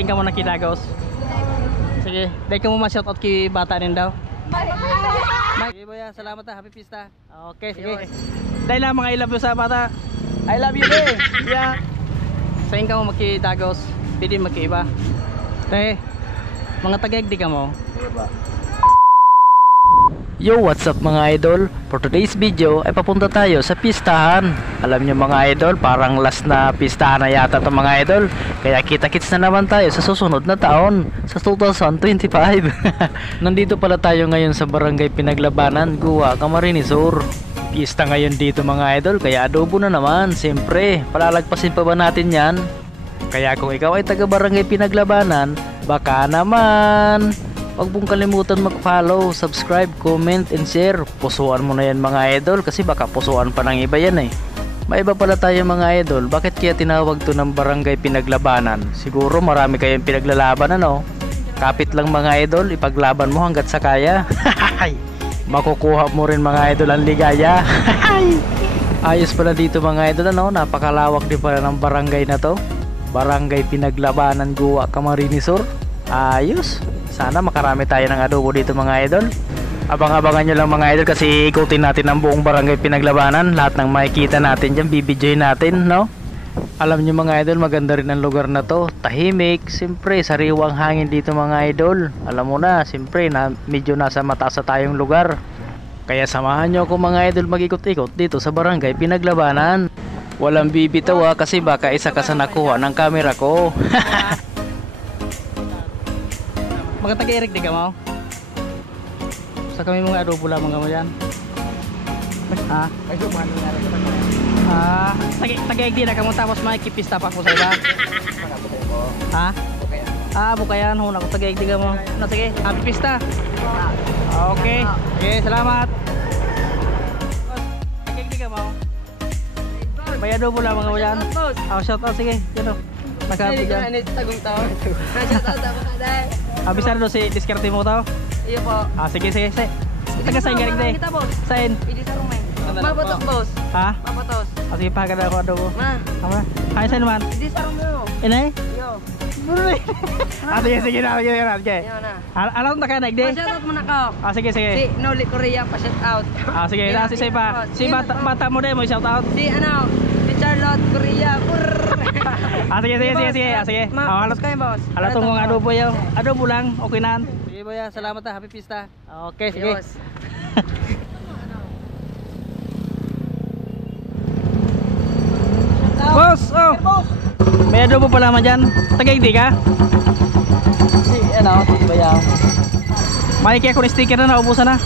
saan ka mo nakita, Gos? Sige, dahil ka mo ma-shoutout kay bata rin daw. Sige, boya, salamat ha, happy pista. Okay, sige. Dahil lang mga I love you sa bata. I love you din. Yeah. Saan ka mo makita, Gos? Pwede magkaiba. Mga tagaig di ka mo. Yo, what's up mga idol? For today's video ay papunta tayo sa pistahan. Alam nyo mga idol, parang last na pistahan na yata itong mga idol. Kaya kita-kits na naman tayo sa susunod na taon, sa 2025. Nandito pala tayo ngayon sa Barangay Pinaglabanan, Guwa, Camarines Sur. Pista ngayon dito mga idol, kaya adobo na naman. Siyempre, palalagpasin pa ba natin yan? Kaya kung ikaw ay taga Barangay Pinaglabanan, baka naman huwag mong kalimutan mag-follow, subscribe, comment, and share. Pusuan mo na yan mga idol kasi baka pusuan pa ng iba yan eh. May iba pala tayo mga idol. Bakit kaya tinawag to ng Barangay Pinaglabanan? Siguro marami kayong pinaglalaban ano? Kapit lang mga idol, ipaglaban mo hanggat sa kaya. Makukuha mo rin mga idol ang ligaya. Ayos pala dito mga idol ano? Napakalawak din pala ng barangay na to. Barangay Pinaglabanan, Guwa, Camarines Sur. Ayos. Sana makarami tayo ng adobo dito mga idol. Abang-abangan nyo lang mga idol kasi ikutin natin ang buong Barangay Pinaglabanan. Lahat ng makikita natin dyan, bibidyoin natin, no? Alam nyo mga idol, maganda rin ang lugar na to. Tahimik, siyempre, sariwang hangin dito mga idol. Alam mo na, siyempre, na medyo nasa mataas na tayong lugar. Kaya samahan nyo ako mga idol mag-ikot-ikot dito sa Barangay Pinaglabanan. Walang bibitaw kasi baka isa ka sa nakuha ng camera ko. Mga taga-Eric di ka mo? Sa kami mga adobo lamang ka mo yan. Ha? Taga-Eric di na ka mo tapos makikipista pa ko sa iba. Ha? Bukayan. Huna ko taga-Eric di ka mo. Sige, happy pista. Okay. Okay, salamat. Taga-Eric di ka mo? May adobo lamang ka mo yan. Shout out, sige. Yan o. Nakabi dyan. Tagong taon. Shout out ako ka dahil. Abisar do si diskarte mo tao? Iyo po. Sige. Taga saan galing day? Saan? Pili sa rumay. Mapotos boss. Ha? Mapotos. Sige pa kada ko adobo. Ma. Ama. Kaya saan naman? Pili sa rumay. Inay? Iyo. Sige na. Iyo na. Alam na ka naig day? Pa-shout out muna ka. Sige. Si Noli Korea pa-shout out. Sige, si say pa. Si bata mo day mo shout out. Si Charlotte Korea. Sige. Halos kayo boss. Halatong mga adobo yaw. Adobo lang, okay na. Sige boya, salamat ha, happy pista. Okay, sige. Boss, may adobo pala man dyan. Tagaigdi ka? Si bayaw. Makikita ko ng sticker na naubusan na.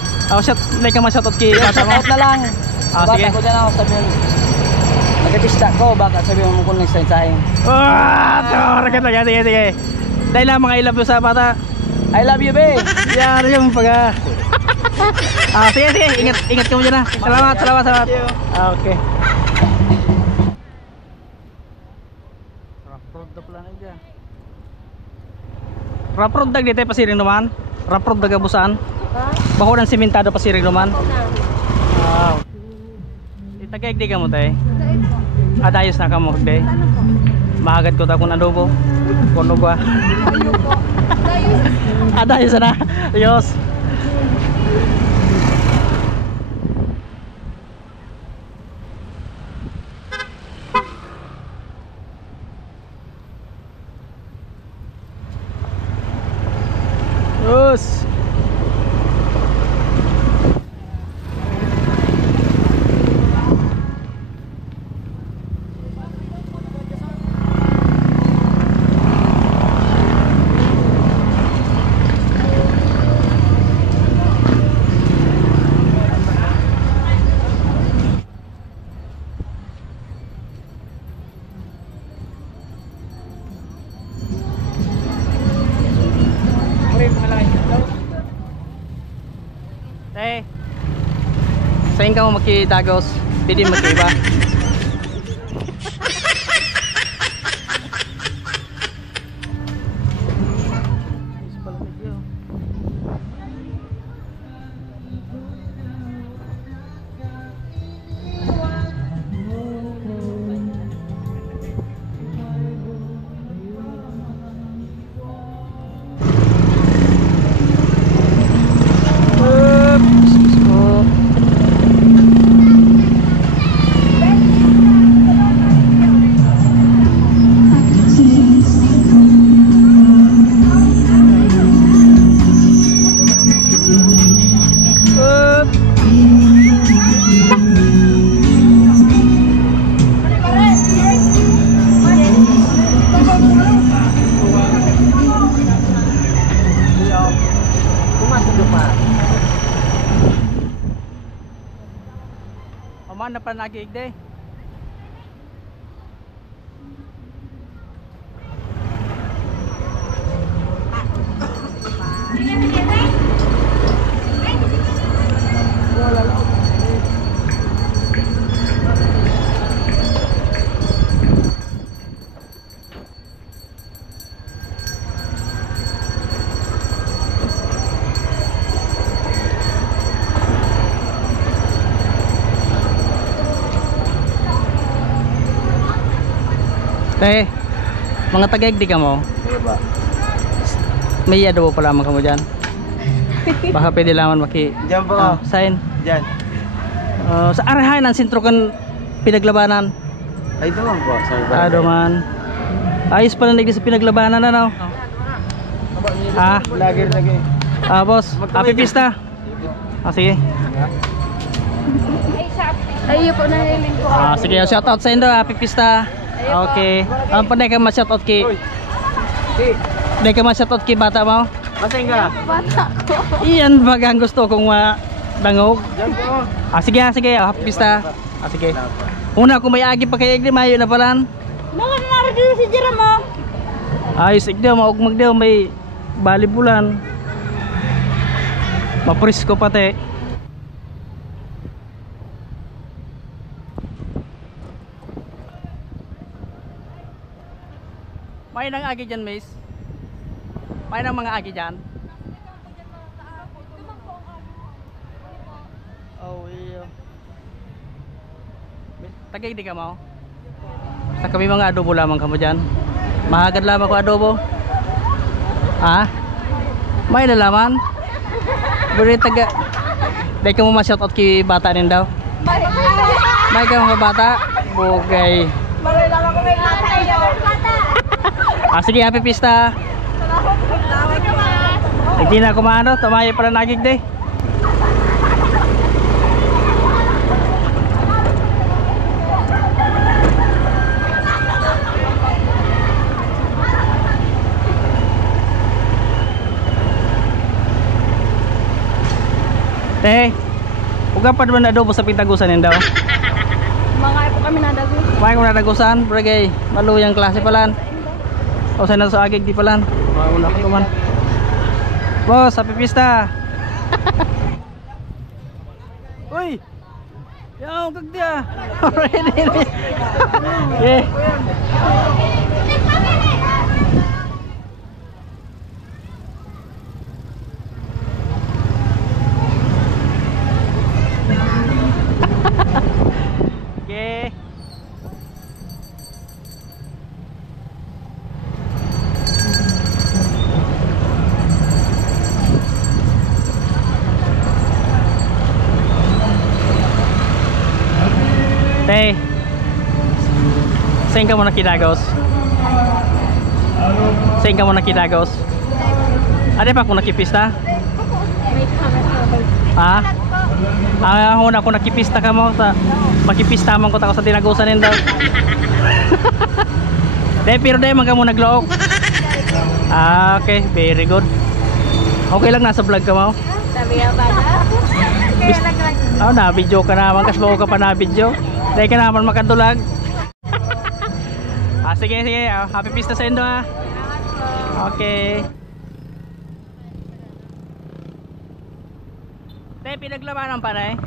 Like ka ma-shoutout kay bata mo. Shoutout na lang. Sige. Bata ko dyan ako sabihin. Nagkapista ko, baka sabihin mo kung nagsayin-sayin. Ragat lang. Sige. Dahil lang mga I love you sa bata. I love you, babe. Yan yung pag sige. Ingat ka mo dyan ha. Salamat. Okay. Raprod dag dito pasiring naman. Raprod dag abusan. Bako ng simentado pasiring naman. Wow. Itagaig di ka mo tay. Adayos na ka mo day. Mahagad ko ta kung adobo. Kuno ba? Adayos na. Ayos. Terus saan ka mo makitagos? Pwede magkiba. Mana pa nagigde? Eh, mga tagaigdi ka mo? Diba? May adobo pa lamang ka mo dyan. Baka pwede lamang Diyan po. sign. Diyan. Sa arahan ang sentro kan pinaglabanan. Ay doon po. Man. Ayos pala nagdi sa pinaglabanan ano. Lagi. Boss, happy pista. Sige. Ay, po na hiling ko. Sige, shout out sa Indo, happy pista. Okay. Ang panay ka ma-shout out kay. Panay ka ma-shout out kay bata mo. Masing ka? Bata ko. Iyan bagang gusto kong madangog. Diyan po. Sige, happy pista. Sige. Una kung may agi pa kay Igdi, mayo na palan. Mga naragyo si Jira mo. Ayos Igdi, maugmag daw may balibulan. Maprisko pati. May nang agi dyan, Miss? May nang mga agi dyan? Oh, iyo. Tagay di ka mo? Sa kami mga adobo lamang ka mo dyan? Mahagad lamang ko adobo? Ha? May nalaman? Buri taga... Dahil ka mo ma-shoutout kay bata rin daw? May ka mga bata? Bugay. Maray lang ako may bata iyo. Sige, happy pista. Hindi na kumano, tumayo para nagigde. Uga pa naman adobo sa pintagusan yun daw. Mga po kami nadago. Kumain ko na tagusan, brigay. Maluyang klase palan. O sana sa agig di palan. Mauna ko naman. Boss, happy pista. Uy! Yaw, kagda. Yeah. Okay. Tay, saan ka muna kinagos? Saan ka muna kinagos? Ano pa kung nakipista? May camera. Ha? Una kung nakipista ka mo sa makipista man ko tako sa tinagusan din daw. Pero dahil man ka mo naglook. Okay, very good. Okay lang nasa vlog ka mo. Sabi ya ba na? Kaya naglag. Na video ka naman kas bago ka pa na video. Dahil ka naman makadulag. Sige. Happy pista sa Indo ha. Okay. Pinaglabanan pa na eh.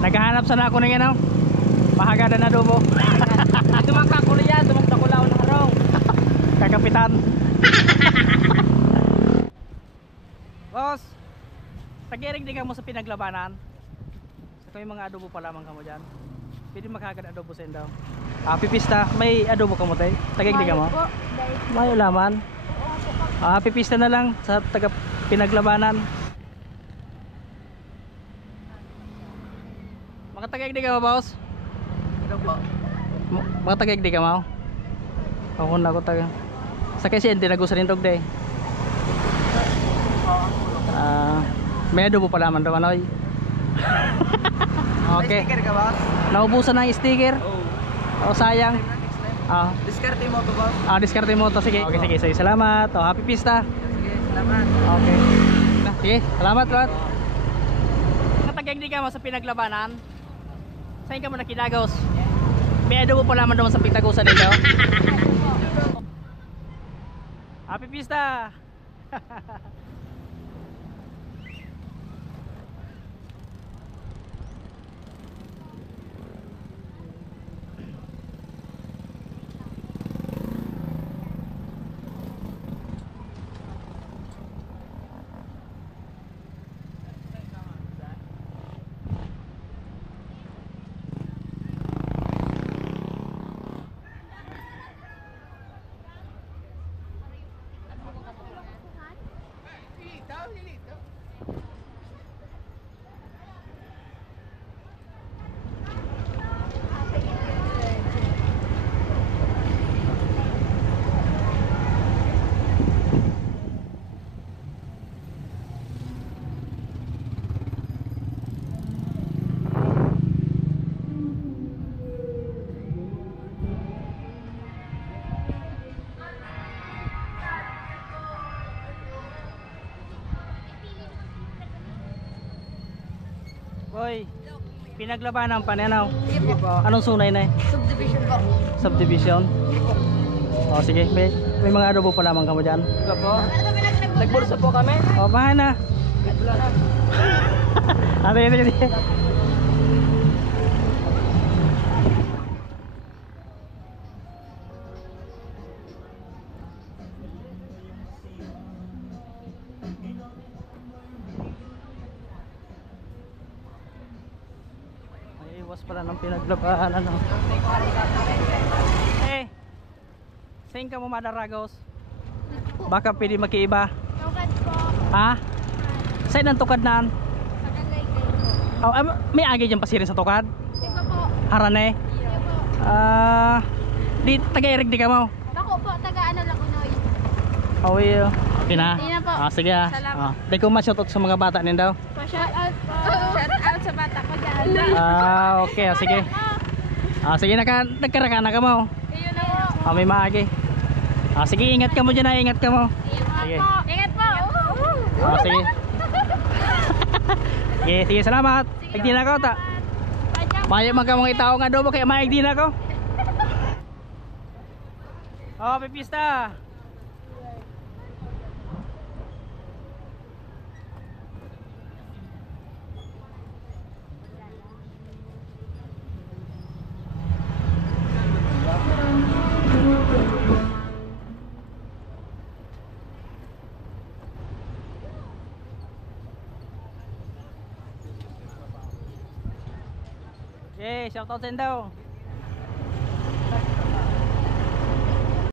Naghahanap sana ako ng ano, mahagadan na adobo. Tumangka ko yan, tumangka ko lang ng harong. Kakapitan. Boss, tagirig di ka mo sa pinaglabanan. Sa kami mga adobo pa lamang ka mo dyan. Pwede maghagad adobo sa indaw. Pipista, may adobo ka mo tayo? Tagig di ka mo? May laman. Pipista na lang sa taga pinaglabanan. Makatagig di ka mo, boss? Ano po? Makatagig di ka mo? Ako na ako taga. Sa kasi hindi nagusa rin tog day. May adobo pa naman daw anoy. Okay. May sticker ka ba? Naubusan ng sticker. Oo. Oh, sayang. Diskarte mo to, boss. Diskarte mo to. Sige. Okay, sige. Sige, salamat. Oh, happy pista. Sige, salamat. Okay. Sige, salamat, Rod. Katagig di ka mo sa pinaglabanan. Saan ka mo nakinagos? May adobo pa naman daw sa pitagusan nito. Happy pista. Boy, pinaglabanan pa niya now. Sige po. Anong sunay na eh? Subdivision po. Subdivision? O sige, may mga adobo pa lamang kamo dyan. Ika po? Nagbursa po kami? O, bahay na. Wala na. Sige. Ay, iwas pala ng pinaglabanan ano. Saan ka mo madaragos? Baka pwede makiiba. Tugad po. Ha? Saan ang tukad naan? Pagkagay-gay po. Oh, may agi dyan pasirin sa tukad? Sige po. Harane? Sige po. Di taga-irig di ka mo? Bako po, taga-ano lang unoy. Okay, okay na? Hindi na po. Sige ha. Salamat. Di ko ma-shoutout sa mga bata din daw. Pa-shout out po. Shout out sa bata ko dyan. Okay, sige. Sige, nagkaraka na ka mo. Ayun na po. May maagi. Sige, ingat ka mo dyan ha, ingat ka mo. Sige. Ingat po. Ingat po. Sige. Sige, salamat. Agdi na ko ta. Mayo magkamang itao nga adobo kaya maigdi na ko. Pipista. Shoutout sa inyo daw.